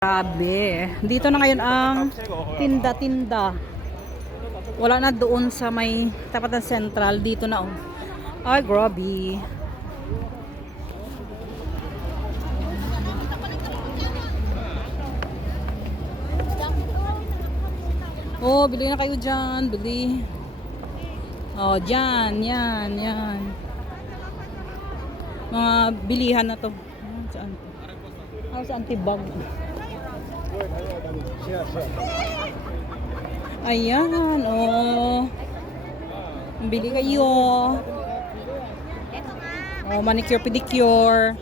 Grabe. Dito na ngayon ang tinda-tinda. Wala na doon sa may tapat ng Central. Dito na oh. Ay, grabe. Oh, bili na kayo dyan. Bili. Oh, dyan. Yan. Yan. Mga bilihan na to. Saan? Oh, sa antibag. Ayan, oh. Bili kayo. Oh, manicure, pedicure.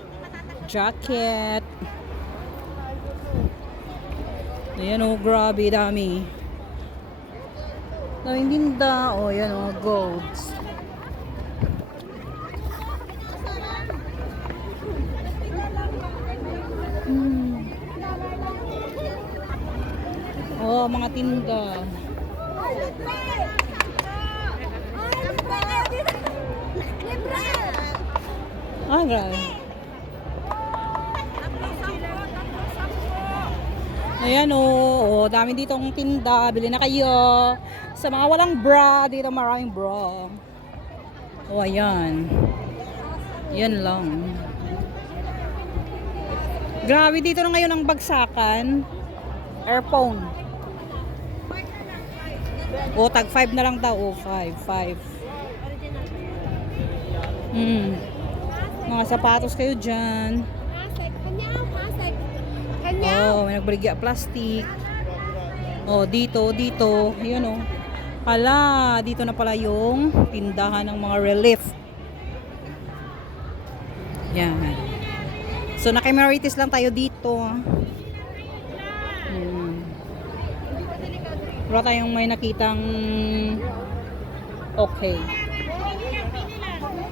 Jacket. Ayan, oh, grabe, dami. Daming tinda. Oh, ayan, oh, golds. Oh, mga tinda. Ah, grabe. Ayan oh, dami ditong tinda. Bili na kayo. Sa mga walang bra, dito maraming bra. Oh, ayan. Yan lang. Grabe dito na ngayon ang bagsakan. Earphone. O, tag 5 na lang daw. O, 5. Mga sapatos kayo dyan. Oh, may nagbaligya plastic. Oh, dito. Ayan o. Hala, dito na pala yung tindahan ng mga relief. Yan. So, naka-Emeritus lang tayo dito. Wala tayong may nakitang okay.